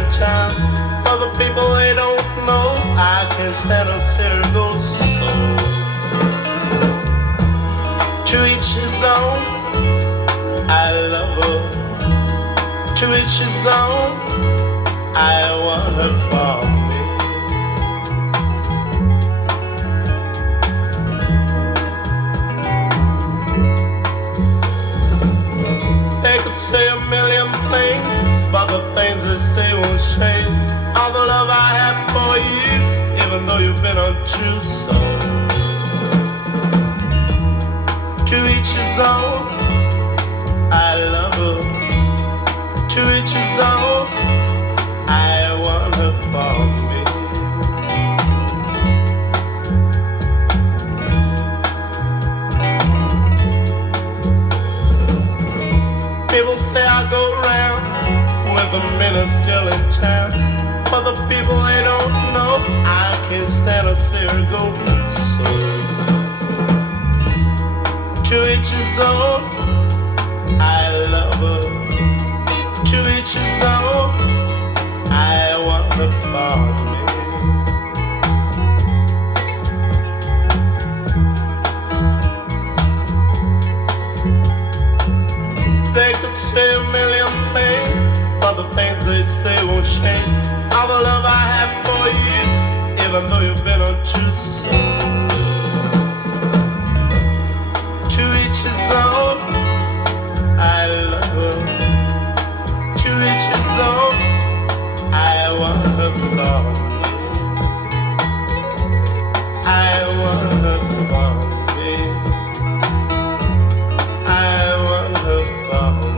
a time. For the people they don't know, I can't stand a single soul. To each his own, I love her. To each his own, I want her for me. They could say a million things, but the things they say won't change all the love I have for you, even though you've been untrue. So to each his own, I love her. To each his own, I want her for me. People say I go round with a minute still in town. For the people they don't know, I can't stand a single soul. To each his own, I love her. To each his own, I want her for me. They could say a million things, but the things they say won't change all the love I have for you, even though you've been untrue. So to each his own, I love her. To each his own, I want her for me. I want her for me. I want her for me.